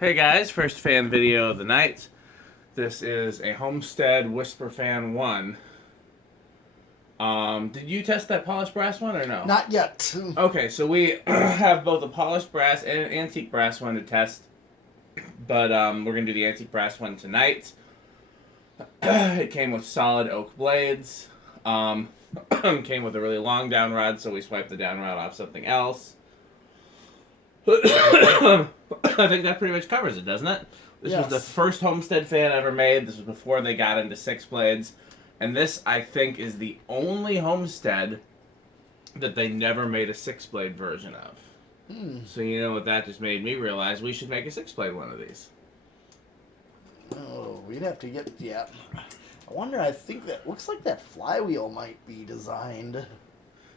Hey guys, first fan video of the night. This is a Homestead Whisper Fan 1. Did you test that polished brass one or no? Not yet. Okay, so we have both a polished brass and an antique brass one to test. But we're going to do the antique brass one tonight. It came with solid oak blades. Came with a really long down rod, so we swiped the down rod off something else. I think that pretty much covers it, doesn't it? This was the first Homestead fan ever made. This was before they got into six blades. And this, I think, is the only Homestead that they never made a six blade version of. So you know what that just made me realize? We should make a six blade one of these. Oh, we'd have to get, I wonder, I think that, looks like that flywheel might be designed.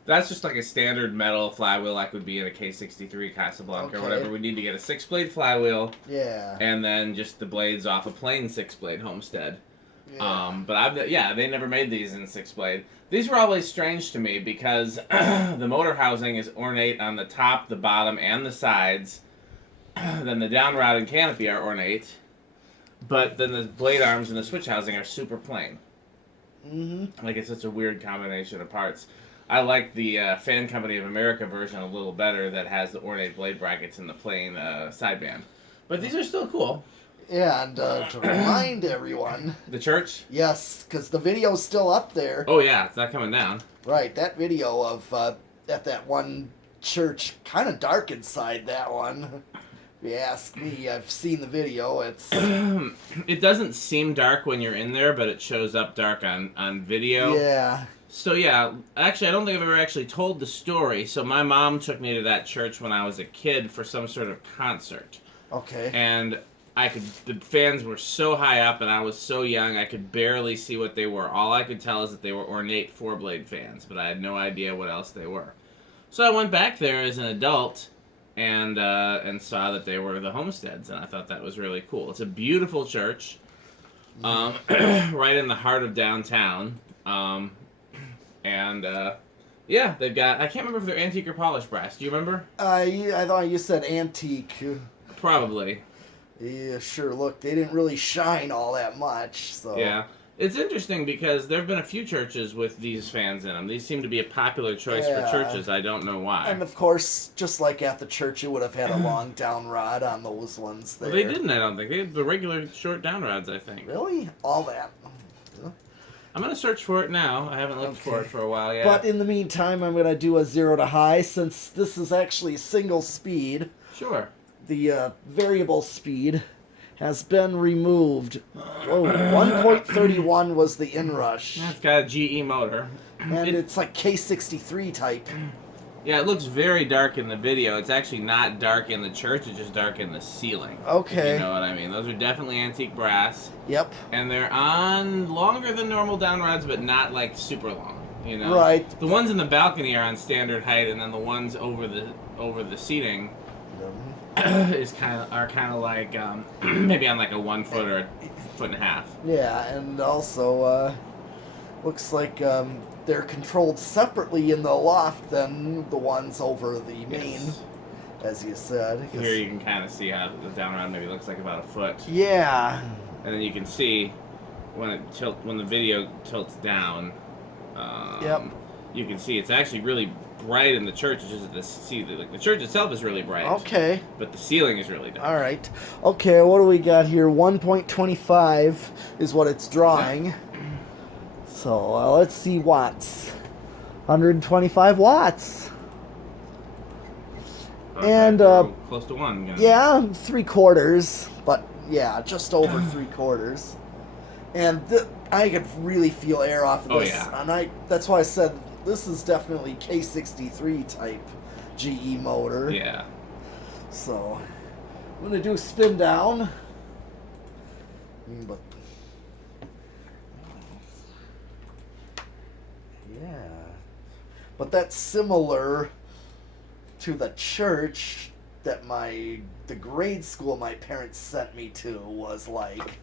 That's just like a standard metal flywheel like would be in a K63 Casablanca or whatever. We need to get a six blade flywheel. Yeah. And then just the blades off a plain six blade Homestead. Yeah. But they never made these in six blade. These were always strange to me because the motor housing is ornate on the top, the bottom, and the sides. Then the down rod and canopy are ornate. But then the blade arms and the switch housing are super plain. Like it's such a weird combination of parts. I like the Fan Company of America version a little better that has the ornate blade brackets and the plain sideband. But these are still cool. Yeah, and to remind everyone... The church? Yes, because the video's still up there. Oh yeah, it's not coming down. Right, that video of at that one church, kind of dark inside that one. If you ask me, I've seen the video. It's It doesn't seem dark when you're in there, but it shows up dark on video. Yeah. So yeah, actually I don't think I've ever actually told the story. So my mom took me to that church when I was a kid for some sort of concert. Okay. And the fans were so high up and I was so young I could barely see what they were. All I could tell is that they were ornate four-blade fans, but I had no idea what else they were. So I went back there as an adult and saw that they were the Homesteads, and I thought that was really cool. It's a beautiful church, right in the heart of downtown. Yeah, they've got, I can't remember if they're antique or polished brass. Do you remember? I thought you said antique. Probably. Yeah, sure. Look, they didn't really shine all that much, so... Yeah. It's interesting because there have been a few churches with these fans in them. These seem to be a popular choice for churches. I don't know why. And of course, just like at the church, it would have had a long down rod on those ones there. Well, they didn't, I don't think. They had the regular short down rods, I think. Really? All that? I'm going to search for it now. I haven't looked for it for a while yet. But in the meantime, I'm going to do a 0 to high, since this is actually single speed. Sure. The variable speed has been removed. Whoa, 1.31 was the inrush. It's got a GE motor. And it's like K63 type. Yeah, it looks very dark in the video. It's actually not dark in the church, it's just dark in the ceiling. Okay. If you know what I mean. Those are definitely antique brass. Yep. And they're on longer than normal down rods, but not like super long. You know? Right. The ones in the balcony are on standard height, and then the ones over the seating are kind of like maybe on like a 1 foot or a foot and a half. Yeah, and also looks like they're controlled separately in the loft than the ones over the main, as you said. Here you can kind of see how the down rod maybe looks like about a foot. Yeah. And then you can see when the video tilts down. Yep. You can see it's actually really bright in the church. It's just the church itself is really bright. Okay. But the ceiling is really dark. All right. Okay, what do we got here? 1.25 is what it's drawing. So let's see watts. 125 watts. Okay, And close to 1. You know. yeah, 3/4, but yeah, just over 3/4. And I could really feel air off of this. Oh, yeah. And that's why I said this is definitely K63 type GE motor. Yeah. So I'm gonna do spin down. But yeah, but that's similar to the church that the grade school my parents sent me to was like.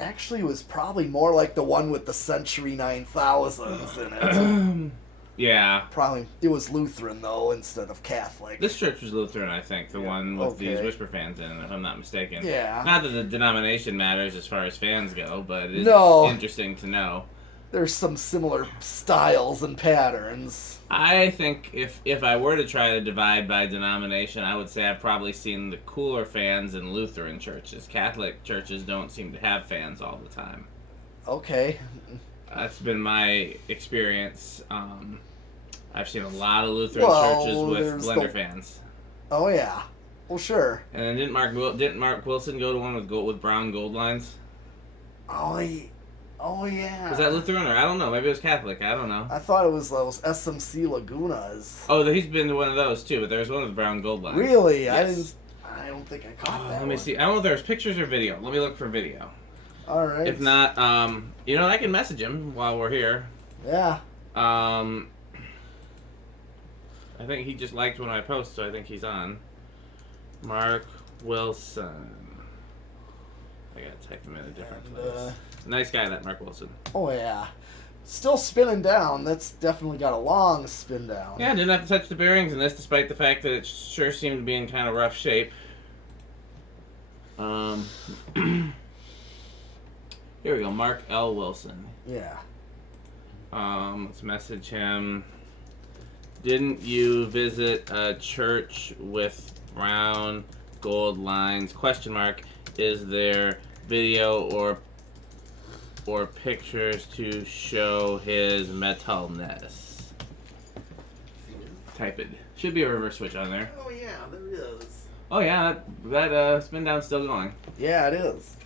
Actually, it was probably more like the one with the Century 9000s in it. Yeah. Probably it was Lutheran though instead of Catholic. This church was Lutheran, I think, the one with these Okay. Whisper fans in, if I'm not mistaken. Yeah. Not that the denomination matters as far as fans go, but it is No. interesting to know. There's some similar styles and patterns. I think if I were to try to divide by denomination, I would say I've probably seen the cooler fans in Lutheran churches. Catholic churches don't seem to have fans all the time. Okay. That's been my experience. I've seen a lot of Lutheran Well, churches with there's Blender the- fans. Oh yeah. Well, sure. And then didn't Mark Wilson go to one with brown gold lines? Oh yeah. Was that Lutheran or I don't know? Maybe it was Catholic. I don't know. I thought it was those SMC Lagunas. Oh, he's been to one of those too, but there was one with brown gold lines. Really? Yes. I don't think I caught Oh, that. let me one. see. I don't know if there's pictures or video. Let me look for video. All right. If not, I can message him while we're here. Yeah. I think he just liked when I post, so I think he's on. Mark Wilson. I gotta type him in a different And, place. Nice guy, that Mark Wilson. Oh yeah. Still spinning down. That's definitely got a long spin down. Yeah, didn't have to touch the bearings in this, despite the fact that it sure seemed to be in kind of rough shape. Here we go, Mark L. Wilson. Yeah. Let's message him. Didn't you visit a church with brown gold lines? Question mark. Is there video or pictures to show his metalness? Type it. Should be a reverse switch on there. Oh yeah, there is. Oh yeah, that spin down's still going. Yeah, it is.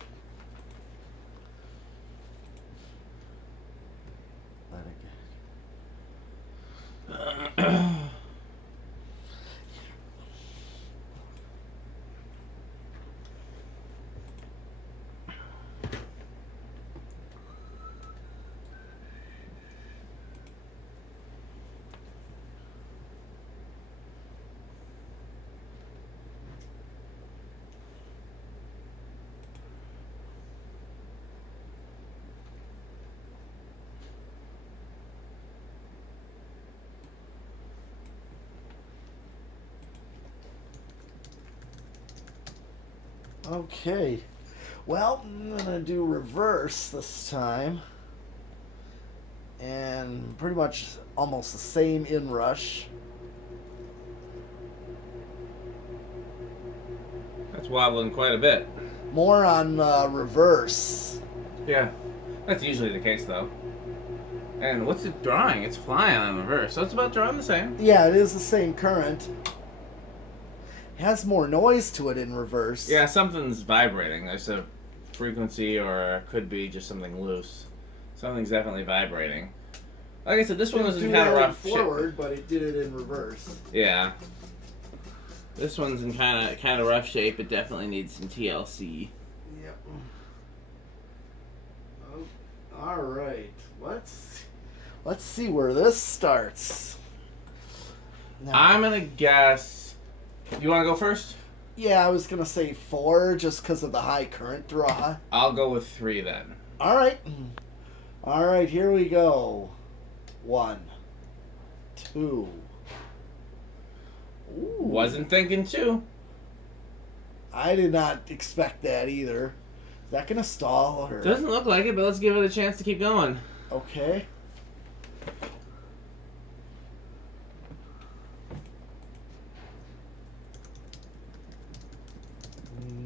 Okay. Well, I'm gonna do reverse this time. And pretty much almost the same inrush. That's wobbling quite a bit. More on reverse. Yeah, that's usually the case though. And what's it drawing? It's flying on reverse, so it's about drawing the same. Yeah, it is the same current. It has more noise to it in reverse. Yeah, something's vibrating. There's a frequency, or it could be just something loose. Something's definitely vibrating. Like I said, this one was in kind of rough shape. forward, but it did it in reverse. Yeah. This one's in kind of rough shape. It definitely needs some TLC. Yep. Oh, all right. Let's see where this starts. Now, I'm gonna guess. You want to go first? yeah, I was gonna say 4 just because of the high current draw. I'll go with 3 then. All right. All right. Here we go. 1, 2. Ooh. Wasn't thinking 2. I did not expect that either. Is that gonna stall or? Doesn't look like it, but let's give it a chance to keep going. Okay.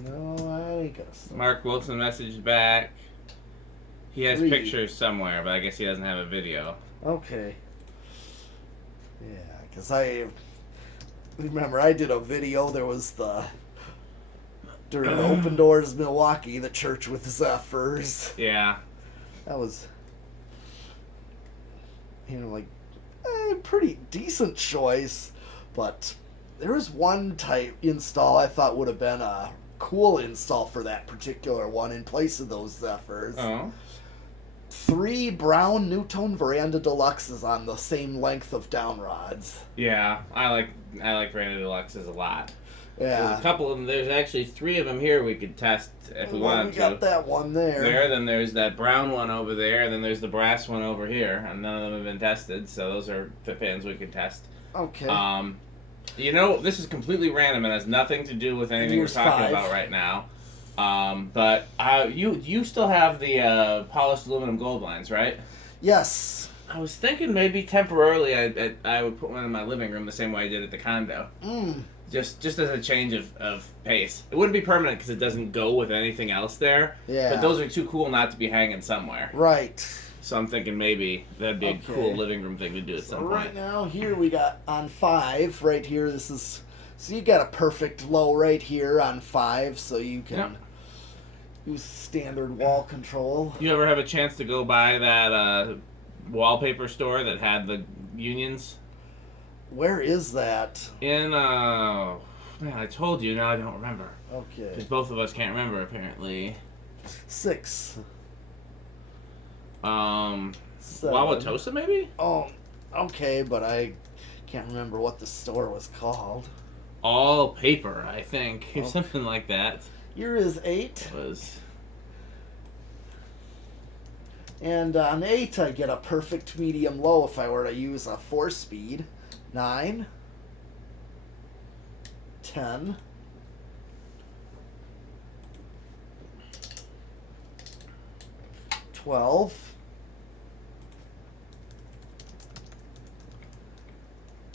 No, I ain't gonna stall. Mark Wilson messaged back. He has 3. pictures somewhere, but I guess he doesn't have a video. Okay. Yeah, because I remember I did a video. There was during Open Doors Milwaukee, the church with Zephyrs. Yeah. That was, pretty decent choice, but there was one type install I thought would have been a cool install for that particular one in place of those Zephyrs. Oh. 3 brown Newtone Veranda Deluxes on the same length of down rods. Yeah, I like Veranda Deluxes a lot. There's Yeah. a couple of them. There's actually 3 of them here we could test if we Well, wanted we to. got that one there. Then there's that brown one over there, and then there's the brass one over here, and none of them have been tested, so those are the fans we could test. Okay. This is completely random and has nothing to do with anything Here's we're talking 5. about right now. But you still have the polished aluminum gold lines, right? Yes. I was thinking maybe temporarily I would put one in my living room the same way I did at the condo. Just as a change of pace. It wouldn't be permanent because it doesn't go with anything else there. Yeah. But those are too cool not to be hanging somewhere. Right. So I'm thinking maybe that'd be Okay. a cool living room thing to do at some point. Right now, here we got on 5. Right here, this is... So you got a perfect low right here on 5, so you can Yep. use standard wall control. You ever have a chance to go by that wallpaper store that had the unions? Where is that? Man, I told you, now I don't remember. Okay. Because both of us can't remember, apparently. 6. 7. 7. Wauwatosa, maybe? Oh, okay, but I can't remember what the store was called. All paper, I think. Or Oh. something like that. Here is 8. It was... And on 8, I get a perfect medium low if I were to use a 4-speed. 9. 10. 12.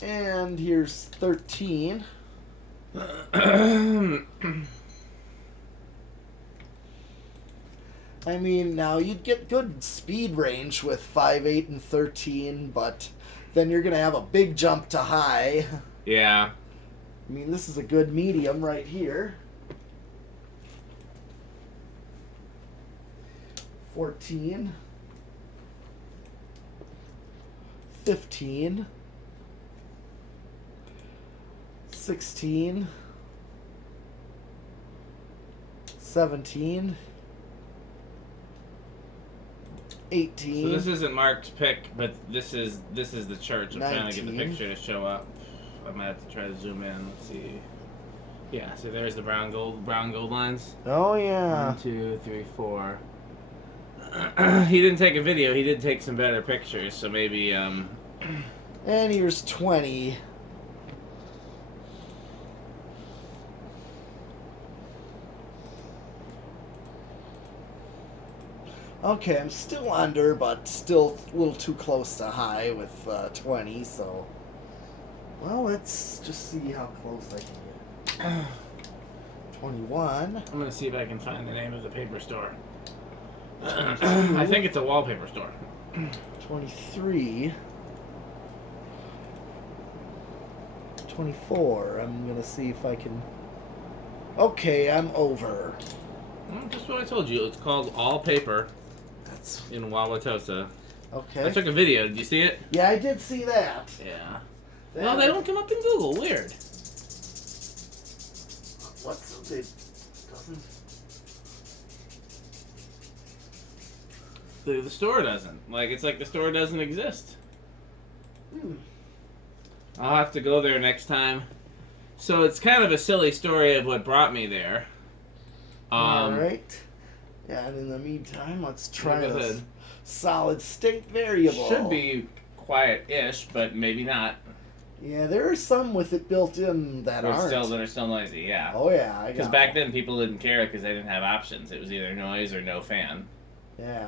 And here's 13. I mean, now you'd get good speed range with 5, 8, and 13, but then you're going to have a big jump to high. Yeah. I mean, this is a good medium right here. 14. 15. 16. 17. 18. So this isn't Mark's pick, but this is the church. I'm trying to get the 19. picture to show up. I might have to try to zoom in. Let's see. Yeah, so there's the brown gold lines. Oh, yeah. 1, 2, 3, 4. He didn't take a video. He did take some better pictures. So maybe And here's 20. Okay, I'm still under, but still a little too close to high with 20, so... Well, let's just see how close I can get. 21. I'm gonna see if I can find the name of the paper store. I think it's a wallpaper store. 23. 24. I'm gonna see if I can... Okay, I'm over. Just what I told you. It's called All Paper That's... in Wauwatosa. Okay. I took a video. Did you see it? Yeah, I did see that. Yeah. No, they don't come up in Google. Weird. What's it? Doesn't... The store doesn't. Like, it's like the store doesn't exist. I'll have to go there next time. So it's kind of a silly story of what brought me there. Alright. Yeah, and in the meantime, let's try Go this ahead. solid state variable. Should be quiet-ish, but maybe not. Yeah, there are some with it built in that That aren't. are still noisy, yeah. Oh, yeah, I Because got back one. then people didn't care because they didn't have options. It was either noise or no fan. Yeah.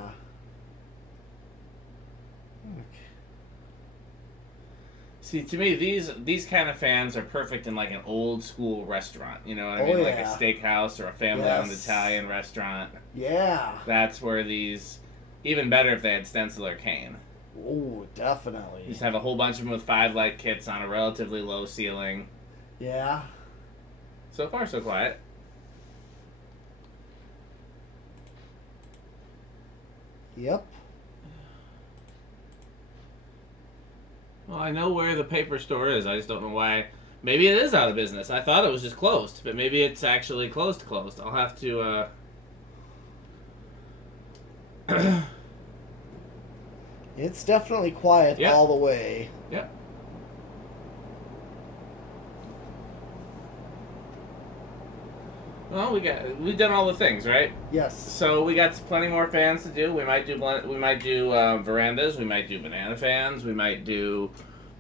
See, to me, these kind of fans are perfect in like an old school restaurant. You know what I mean? Like a yeah. steakhouse or a family-owned Yes. Italian restaurant. Yeah. That's where these, even better if they had stencil or cane. Oh, definitely. You just have a whole bunch of them with 5 light kits on a relatively low ceiling. Yeah. So far, so quiet. Yep. Well, I know where the paper store is. I just don't know why. Maybe it is out of business. I thought it was just closed, but maybe it's actually closed. I'll have to, It's definitely quiet Yep. all the way. Yep. Well, we've done all the things, right? Yes. So we got plenty more fans to do. We might do verandas. We might do banana fans. We might do.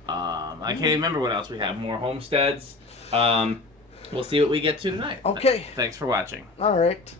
I can't even remember what else we have. More homesteads. We'll see what we get to tonight. Okay. Thanks for watching. All right.